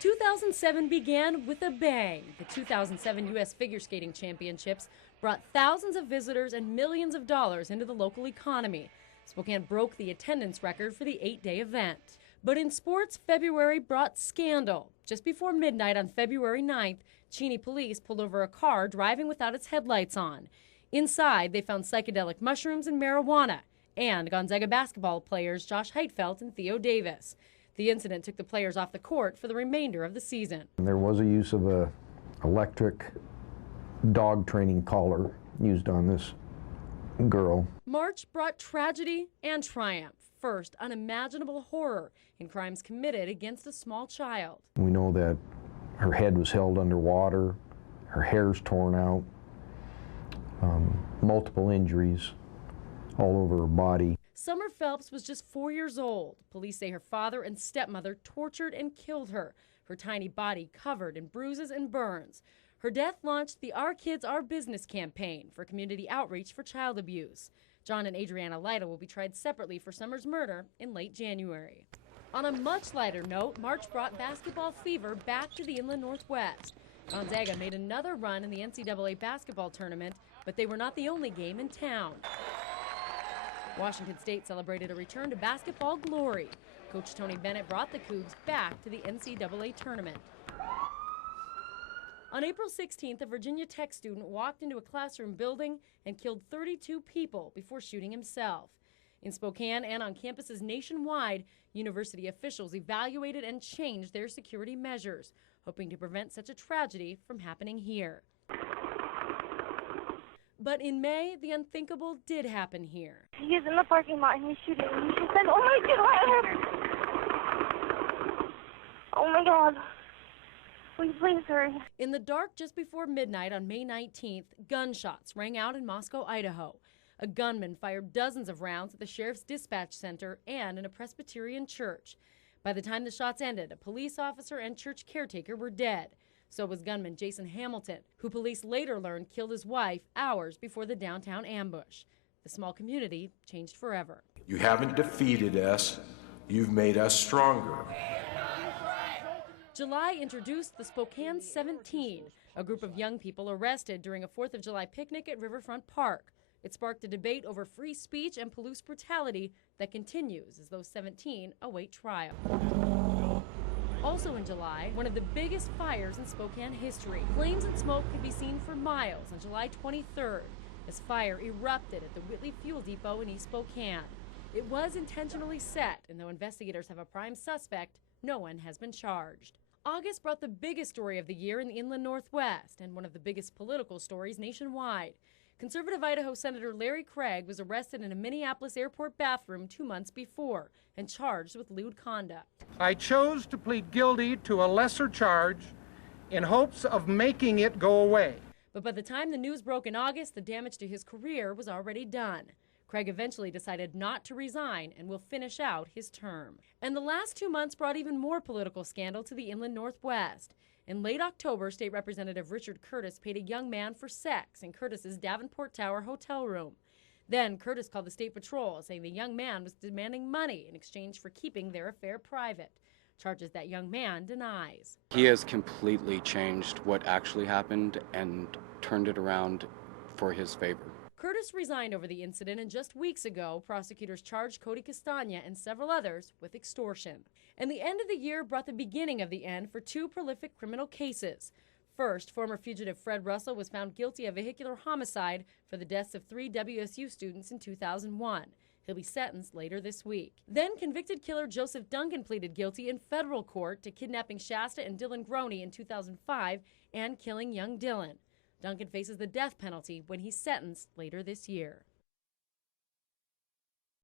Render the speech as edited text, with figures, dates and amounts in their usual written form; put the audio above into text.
2007 began with a bang. The 2007 U.S. Figure Skating Championships brought thousands of visitors and millions of dollars into the local economy. Spokane broke the attendance record for the 8-day event. But in sports, February brought scandal. Just before midnight on February 9th, Cheney police pulled over a car driving without its headlights on. Inside, they found psychedelic mushrooms and marijuana, and Gonzaga basketball players Josh Heitfeld and Theo Davis. The incident took the players off the court for the remainder of the season. There was a use of an electric dog training collar used on this girl. March brought tragedy and triumph. First, unimaginable horror in crimes committed against a small child. We know that her head was held underwater, her hair's torn out, multiple injuries all over her body. Summer Phelps was just 4 years old. Police say her father and stepmother tortured and killed her, her tiny body covered in bruises and burns. Her death launched the Our Kids, Our Business campaign for community outreach for child abuse. John and Adriana Lyda will be tried separately for Summer's murder in late January. On a much lighter note, March brought basketball fever back to the Inland Northwest. Gonzaga made another run in the NCAA basketball tournament, but they were not the only game in town. Washington State celebrated a return to basketball glory. Coach Tony Bennett brought the Cougs back to the NCAA tournament. On April 16th, a Virginia Tech student walked into a classroom building and killed 32 people before shooting himself. In Spokane and on campuses nationwide, university officials evaluated and changed their security measures, hoping to prevent such a tragedy from happening here. But in May, the unthinkable did happen here. He's in the parking lot and he's shooting. She said, "Oh my God! Oh my God! Please hurry." In the dark just before midnight on May 19th, gunshots rang out in Moscow, Idaho. A gunman fired dozens of rounds at the sheriff's dispatch center and in a Presbyterian church. By the time the shots ended, a police officer and church caretaker were dead. So was gunman Jason Hamilton, who police later learned killed his wife hours before the downtown ambush. The small community changed forever. You haven't defeated us, you've made us stronger. July introduced the Spokane 17, a group of young people arrested during a 4th of July picnic at Riverfront Park. It sparked a debate over free speech and police brutality that continues as those 17 await trial. Also in July, one of the biggest fires in Spokane history. Flames and smoke could be seen for miles on July 23rd as fire erupted at the Whitley Fuel Depot in East Spokane. It was intentionally set, and though investigators have a prime suspect, no one has been charged. August brought the biggest story of the year in the Inland Northwest and one of the biggest political stories nationwide. Conservative Idaho Senator Larry Craig was arrested in a Minneapolis airport bathroom 2 months before and charged with lewd conduct. I chose to plead guilty to a lesser charge in hopes of making it go away. But by the time the news broke in August, the damage to his career was already done. Craig eventually decided not to resign and will finish out his term. And the last 2 months brought even more political scandal to the Inland Northwest. In late October, State Representative Richard Curtis paid a young man for sex in Curtis's Davenport Tower hotel room. Then Curtis called the State Patrol, saying the young man was demanding money in exchange for keeping their affair private. Charges that young man denies. He has completely changed what actually happened and turned it around for his favor. Curtis resigned over the incident, and just weeks ago, prosecutors charged Cody Castagna and several others with extortion. And the end of the year brought the beginning of the end for 2 prolific criminal cases. First, former fugitive Fred Russell was found guilty of vehicular homicide for the deaths of 3 WSU students in 2001. He'll be sentenced later this week. Then convicted killer Joseph Duncan pleaded guilty in federal court to kidnapping Shasta and Dylan Groney in 2005 and killing young Dylan. Duncan faces the death penalty when he's sentenced later this year.